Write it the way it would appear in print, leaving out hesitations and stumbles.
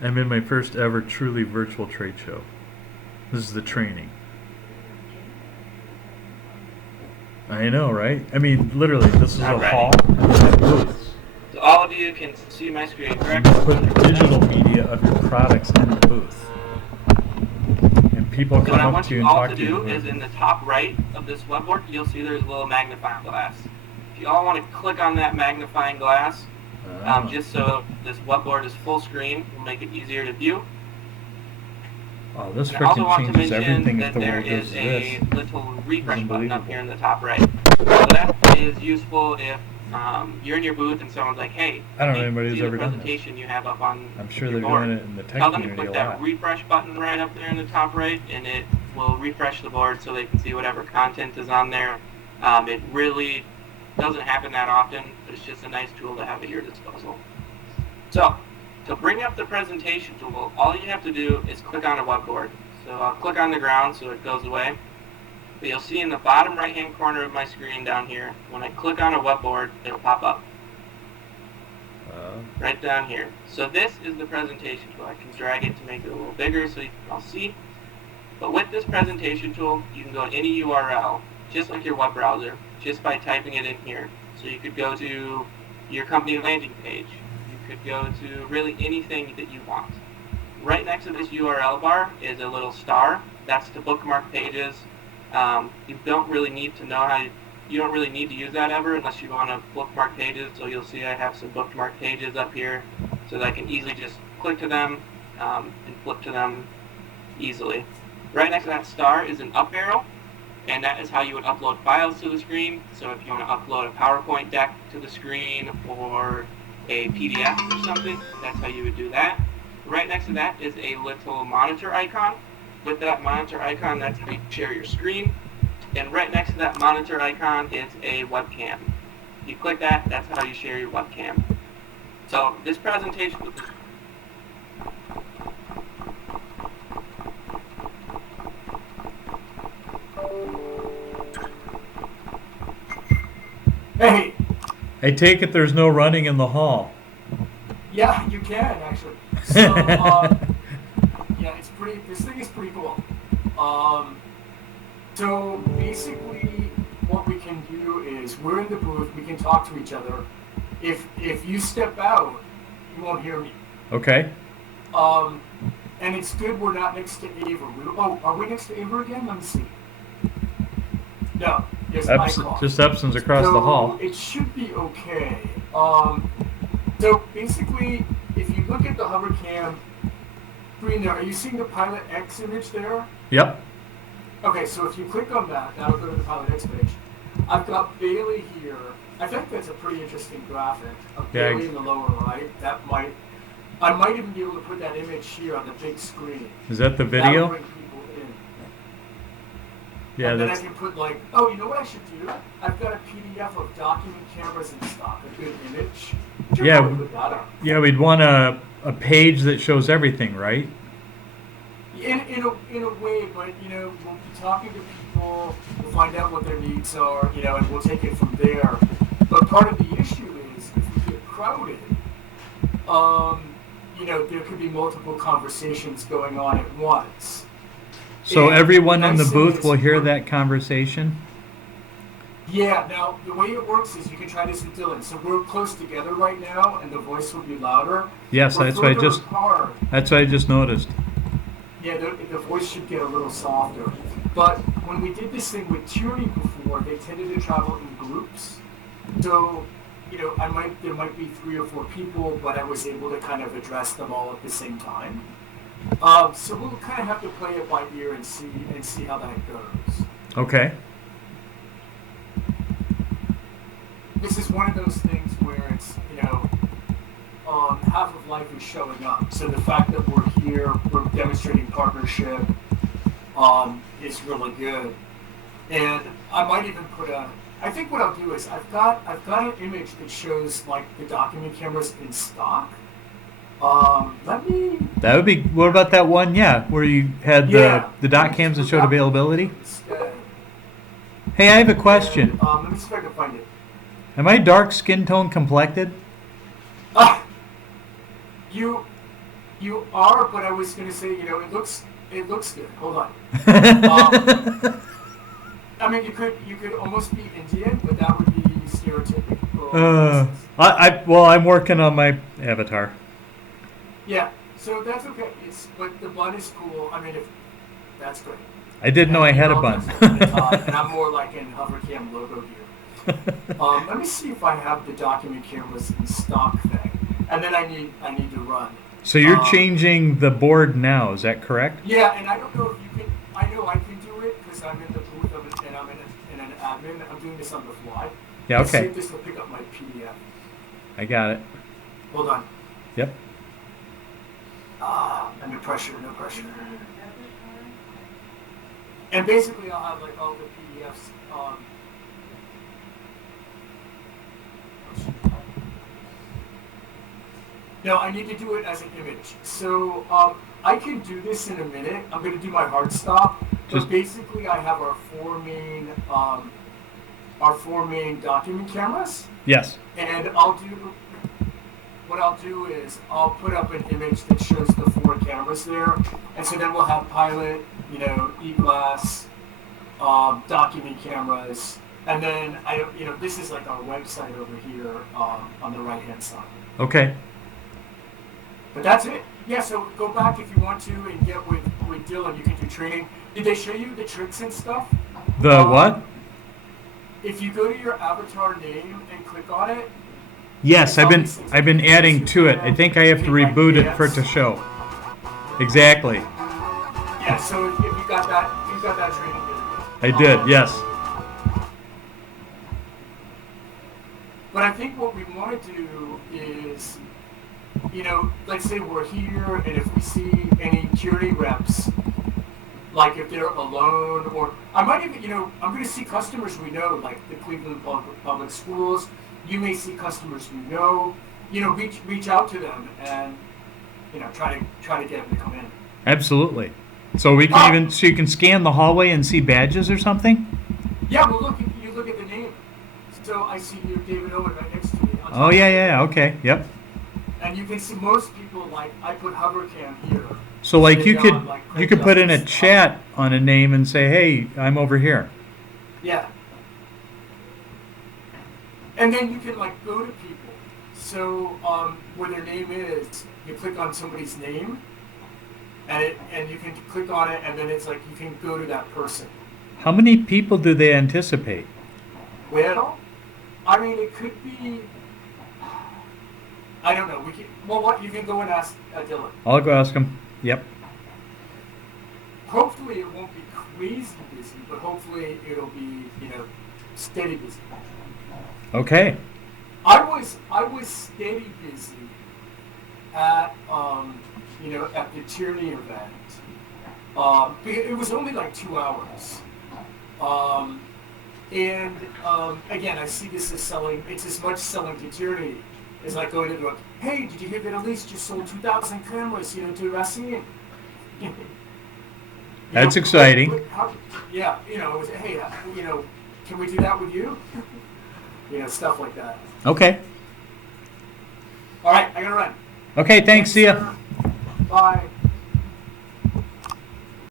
I'm in my first ever truly virtual trade show. This is the training. I know, right? I mean, literally, this is a hall and then booths. So all of you can see my screen, You correct? can put digital media of your products in the booth. And people So what I come up want to you you and all talk to to you. do is in the top right of this webboard, you'll see there's a little magnifying glass. If you all want to click on that magnifying glass, just so this webboard is full screen, will make it easier to view. Oh, this And I also freaking want to changes mention everything if that the there world goes is to a this. little refresh button up Unbelievable. here in the top right. So that is useful if you're in your booth and someone's like, hey, I don't know anybody who's see the ever done this. presentation you have up on I'm sure your they're board. doing it in the tech Tell them to community click a that lot. refresh button right up there in the top right, and it will refresh the board so they can see whatever content is on there. It really doesn't happen that often, but it's just a nice tool to have at your disposal. So, to bring up the presentation tool, all you have to do is click on a webboard. So I'll click on the ground so it goes away. But you'll see in the bottom right hand corner of my screen down here, when I click on a webboard, it'll pop up. Right down here. So this is the presentation tool. I can drag it to make it a little bigger so you can all see. But with this presentation tool, you can go to any URL, just like your web browser, just by typing it in here. So you could go to your company landing page. You could go to really anything that you want. Right next to this URL bar is a little star. That's to bookmark pages. You don't really need to know you don't really need to use that ever unless you want to bookmark pages. So you'll see I have some bookmark pages up here so that I can easily just click to them and flip to them easily. Right next to that star is an up arrow, and that is how you would upload files to the screen. So if you want to upload a PowerPoint deck to the screen or a PDF or something, that's how you would do that. Right next to that is a little monitor icon. With that monitor icon, that's how you share your screen. And right next to that monitor icon is a webcam. You click that, that's how you share your webcam. So this presentation... Hey, I take it there's no running in the hall. yeah, you can actually. So, yeah, it's pretty. This thing is pretty cool. So basically, what we can do is we're in the booth. We can talk to each other. If you step out, you won't hear me. Okay. And it's good we're not next to Ava. Are we next to Ava again? Let me see. No, there's Icon. Just Epson's across the hall. It should be okay. So basically, if you look at the hover cam screen there, are you seeing the Pilot X image there? Yep. Okay, so if you click on that, that'll go to the Pilot X page. I've got Bailey here. I think that's a pretty interesting graphic of Bailey in the lower right. I might even be able to put that image here on the big screen. Is that the video? That'll bring people in. Yeah, and then I can put like, oh, you know what I should do? I've got a PDF of document cameras in stock, a good image. Yeah, we'd want a page that shows everything, right? In a way, but we'll be talking to people, we'll find out what their needs are, and we'll take it from there. But part of the issue is if we get crowded, there could be multiple conversations going on at once. So and everyone in the booth will hear that conversation? Yeah, now the way it works is you can try this with Dylan. So we're close together right now and the voice will be louder. Yes, that's what I just noticed. Yeah, the voice should get a little softer. But when we did this thing with Tierney before, they tended to travel in groups. So, there might be 3 or 4 people, but I was able to kind of address them all at the same time. So we'll kind of have to play it by ear and see how that goes. Okay. This is one of those things where it's, half of life is showing up. So the fact that we're here, we're demonstrating partnership, is really good. And I might even I think what I'll do is I've got an image that shows like the document cameras in stock. That would be. What about that one? Yeah, where you had the dot cams that showed availability. Hey, I have a question. Let me see if I can find it. Am I dark skin tone complected? You are, but I was going to say, it looks good. Hold on. I mean, you could almost be Indian, but that would be stereotypical. Well, I'm working on my avatar. Yeah, so that's okay. But the bun is cool. I mean, that's good. I didn't know I had a bun. And I'm more like in hovercam logo here. Let me see if I have the document cameras in stock thing, and then I need to run. So you're changing the board now, is that correct? Yeah, and I don't know if you can. I know I can do it because I'm in the booth and I'm in an admin. I'm doing this on the fly. Yeah, Let's see okay. if this will pick up my PDF. I got it. Hold on. Yep. No pressure. And basically, I'll have like all the PDFs. No, I need to do it as an image. So I can do this in a minute. I'm going to do my hard stop. But basically, I have our four main document cameras. Yes. And what I'll do is I'll put up an image that shows the four cameras there, and so then we'll have pilot, e-glass, document cameras, and then this is like our website over here on the right hand side. Okay. But that's it. Yeah. So go back if you want to and get with Dylan. You can do training. Did they show you the tricks and stuff? The what? If you go to your avatar name and click on it. Yes, I've been adding to it. I think I have to reboot it for it to show. Exactly. Yeah, so if you got that training video. I did, yes. But I think what we want to do is, let's say we're here, and if we see any security reps, like if they're alone, or I might even, I'm going to see customers we know, like the Cleveland Public Schools. You may see customers we know, reach out to them and, try to get them to come in. Absolutely. So we can so you can scan the hallway and see badges or something? Yeah, well you look at the name. So I see you, David Owen, right next to me. Oh, yeah, okay, yep. And you can see most people, I put hovercam here. So you could put in a chat on a name and say, hey, I'm over here. Yeah. And then you can go to people. So where their name is, you click on somebody's name, and you can click on it, and then it's you can go to that person. How many people do they anticipate? Well, I mean, it could be. I don't know. You can go and ask Dylan. I'll go ask him. Yep. Hopefully it won't be crazy busy, but hopefully it'll be steady busy. Okay. I was steady busy at at the Tierney event. It was only 2 hours. And again, I see this as selling. It's as much selling to Tierney as going to the hey, did you hear that Elise just sold 2,000 cameras to Racine? That's exciting. Yeah, hey, can we do that with you? Stuff like that. Okay. All right, I gotta run. Okay, thanks. See ya. Bye.